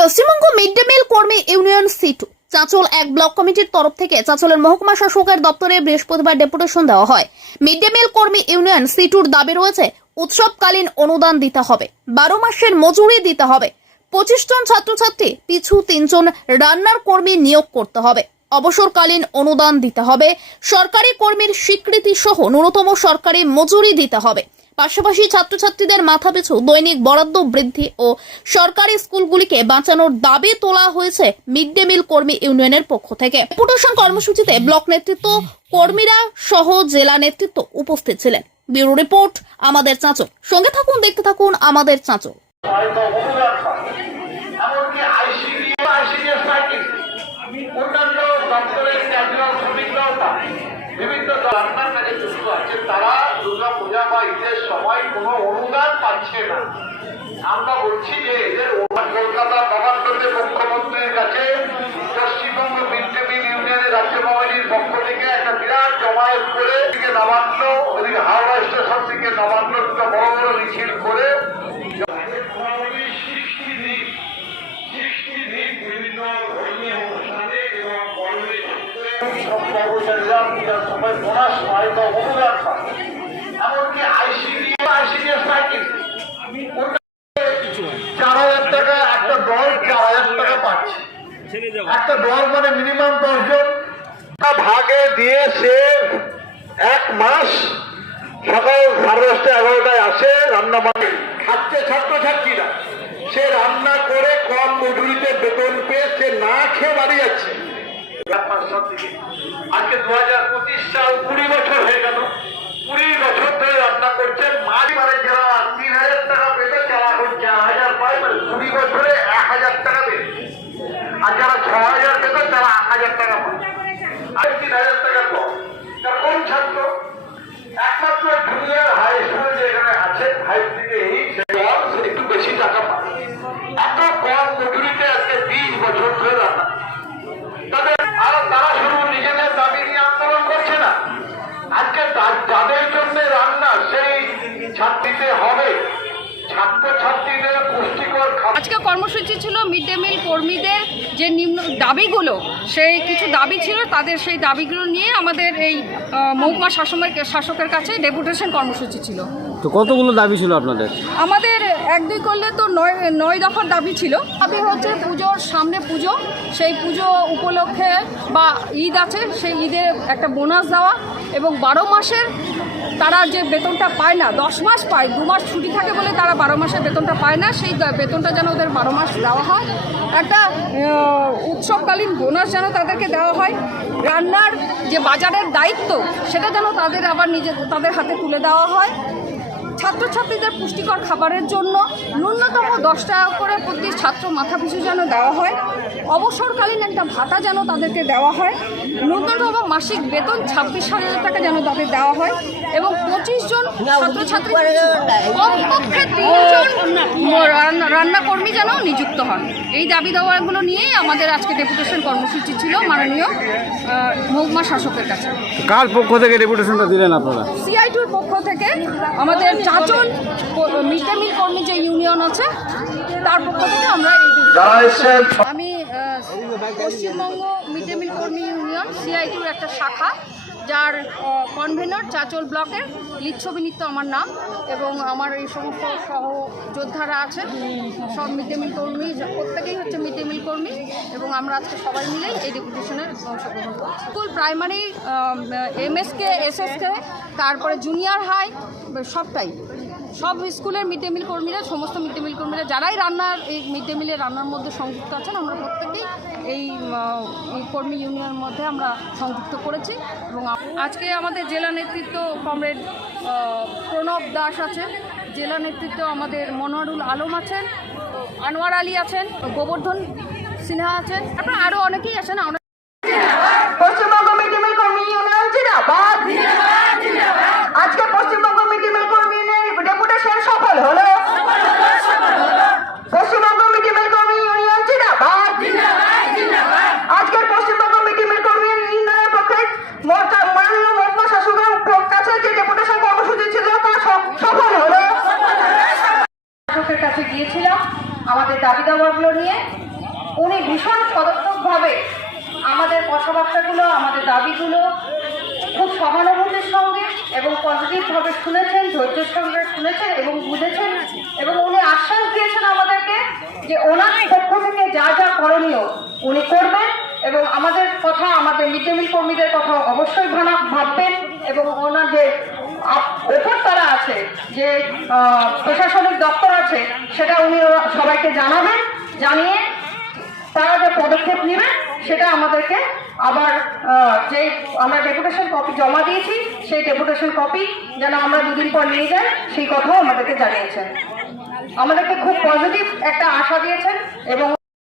Paschimbanga mid day meal কর্মী union সিটু, চাঁচল এক block কমিটির তরফ থেকে চাঁচলের মহকুমা শাসকের দপ্তরে বৃহস্পতিবার ডেপুটেশন দেওয়া হয়। মিড ডে মিল কর্মী ইউনিয়ন সিটুর দাবি রয়েছে, উৎসবকালীন অনুদান দিতে হবে, বারো মাসের মজুরি দিতে হবে, পঁচিশ জন ছাত্রছাত্রী, পিছু তিনজন রান্নার কর্মী নিয়োগ করতে হবে, অবসরকালীন অনুদান দিতে হবে, সরকারি কর্মীর স্বীকৃতি সহ ন্যূনতম সরকারি মজুরি দিতে হবে। পাশাপাশি ছাত্রছাত্রীদের মাথাপিছু দৈনিক বরাদ্দ বৃদ্ধি ও সরকারি স্কুলগুলিকে বাঁচানোর দাবি তোলা হয়েছে মিড ডে মিল কর্মী ইউনিয়নের পক্ষ থেকে। ডেপুটেশন কর্মসূচিতে ব্লক নেতৃত্ব কর্মীরা সহ জেলা নেতৃত্ব উপস্থিত ছিলেন। ব্যুরো রিপোর্ট, আমাদের চাঁচল। সঙ্গে থাকুন, দেখতে থাকুন আমাদের চাঁচল। অন্যান্য দপ্তরের বিভিন্ন তারা কোনো অনুদান পাচ্ছে না আমরা বলছি যে এদের কলকাতা নবান্নতে মুখ্যমন্ত্রীর কাছে পশ্চিমবঙ্গ মিড মিল ইউনিয়নের রাজ্য কমিটির পক্ষ থেকে একটা বিরাট জমায়েত করে এদিকে নবান্ন, ওদিকে হাওড়া স্টেশন থেকে নবান্ন বড় বড় মিছিল করে সব কর্মচারীরা পূজার সময় বোনাস পায় বা অনুদান পায়। এমনকি ICD এগারোটায় আসে রান্না মানে খাচ্ছে ছাত্রছাত্রীরা সে রান্না করে কম মজুরিতে বেতন পেয়ে সে না খেয়ে বাড়ি যাচ্ছে আজকে দু হাজার পঁচিশ সাল কুড়ি বছর হয়ে গেল। কুড়ি বছর ধরে রান্না করছে মাঝ মানে যারা তিন হাজার টাকা পেতে তারা এখন চার হাজার পায় মানে কুড়ি বছরে আজকে কর্মসূচি ছিল মিড ডে মিল কর্মীদের যে নিম্ন দাবিগুলো, সেই কিছু দাবি ছিল, তাদের সেই দাবিগুলো নিয়ে আমাদের এই মহকুমা শাসকের শাসকের কাছে ডেপুটেশন কর্মসূচি ছিল। তো কতগুলো দাবি ছিল আপনাদের? আমাদের এক দুই করলে তো নয় নয় দফার দাবি ছিল। দাবি হচ্ছে পুজোর সামনে পুজো। সেই পুজো উপলক্ষে বা ঈদ আছে, সেই ঈদের একটা বোনাস দেওয়া এবং বারো মাসের তারা যে বেতনটা পায় না, দশ মাস পায়, দু মাস ছুটি থাকে বলে তারা বারো মাসের বেতনটা পায় না, সেই বেতনটা যেন ওদের বারো মাস দেওয়া হয়। একটা উৎসবকালীন বোনাস যেন তাদেরকে দেওয়া হয়। রান্নার যে বাজারের দায়িত্ব, সেটা যেন তাদের আবার নিজে তাদের হাতে তুলে দেওয়া হয়। ছাত্রছাত্রীদের পুষ্টিকর খাবারের জন্য ন্যূনতম দশ টাকা করে প্রতি ছাত্র মাথা পিছু যেন দেওয়া হয়। অবসরকালীন একটা ভাতা যেন তাদেরকে দেওয়া হয়। ন্যূনতম মাসিক বেতন ছাব্বিশ হাজার টাকা যেন তাদের দেওয়া হয়। এবং পঁচিশ জন ছাত্রছাত্রী কমপক্ষে তিনজন রান্না- রান্নাকর্মী যেন নিযুক্ত হন। এই দাবি দাওয়াগুলো নিয়েই আমাদের আজকে ডেপুটেশন কর্মসূচি ছিল মাননীয় মহকুমা শাসকের কাছে। কার পক্ষ থেকে ডেপুটেশনটা দিলেন আপনারা? সিআইটির পক্ষ থেকে আমাদের চাচল মিড ডে মিল কর্মী যে ইউনিয়ন আছে তার পক্ষ থেকে আমরা আমি পশ্চিমবঙ্গ মিড ডে মিল কর্মী ইউনিয়ন সিআইটির একটা শাখা। যার কনভেনর চাচল ব্লকের লিচ্ছবি নিত্য আমার নাম এবং আমার এই সমস্ত সহ যোদ্ধারা আছে সব মিড ডে মিল কর্মী, প্রত্যেকেই হচ্ছে মিড ডে মিল কর্মী এবং আমরা আজকে সবাই মিলেই এই ডেপুটেশনের অংশগ্রহণ করছি। স্কুল প্রাইমারি এমএসকে এসএসকে তারপরে জুনিয়র হাই সবটাই। সব স্কুলের মিড ডে মিল কর্মীরা, সমস্ত মিড ডে মিল কর্মীরা, যারাই রান্নার, এই মিড ডে মিলের রান্নার মধ্যে সংযুক্ত আছেন, আমরা প্রত্যেকেই এই কর্মী ইউনিয়নের মধ্যে আমরা সংযুক্ত করেছি এবং আজকে আমাদের জেলা নেতৃত্ব কমরেড প্রণব দাস আছেন। জেলা নেতৃত্ব আমাদের মনোয়ারুল আলম আছেন, আনোয়ার আলী আছেন, গোবর্ধন সিনহা আছেন। তারপর আরও অনেকেই আছেন অনেক পশ্চিমবঙ্গ মিড ডে মিল কর্মী ইউনিয়ন জিন্দাবাদ আজকে পশ্চিমবঙ্গ মিড ডে মিল কর্মী ইউনিয়ন ডেপুটেশন সফল হলো পশ্চিমবঙ্গ মিড ডে মিল কর্মী ইউনিয়ন জিন্দাবাদ আজকের পশ্চিমবঙ্গ মিড ডে মিল কর্মী ইউনিয়নের পক্ষে মোর্চা মাননীয় মহকুমা শাসকের কাছে যে ডেপুটেশন কর্মসূচি ছিল তা সফ- সফল হলো শাসকের কাছে গিয়েছিলাম। আমাদের দাবি দাবাগুলো নিয়ে উনি ভীষণ সদর্থকভাবে আমাদের কথাবার্তাগুলো, আমাদের দাবিগুলো খুব সহানুভূতির সঙ্গে এবং পজিটিভভাবে শুনেছেন, ধৈর্যের সঙ্গে শুনেছেন এবং বুঝেছেন এবং উনি আশ্বাস দিয়েছেন আমাদেরকে যে ওনার পক্ষ থেকে যা যা করণীয় উনি করবেন এবং আমাদের কথা, আমাদের মিড ডে মিল কর্মীদের কথা অবশ্যই ভাববেন এবং ওনার যে ওপর তারা আছে যে প্রশাসনিক দপ্তর আছে, সেটা উনি সবাইকে জানাবেন, জানিয়ে তারা যে পদক্ষেপ নেবেন সেটা আমাদেরকে আবার যে আমরা ডেপুটেশন কপি জমা দিয়েছি, সেই ডেপুটেশন কপি যেন আমরা দুদিন পর নিয়ে যাই, সেই কথাও আমাদেরকে জানিয়েছেন। আমাদেরকে খুব পজিটিভ একটা আশা দিয়েছেন এবং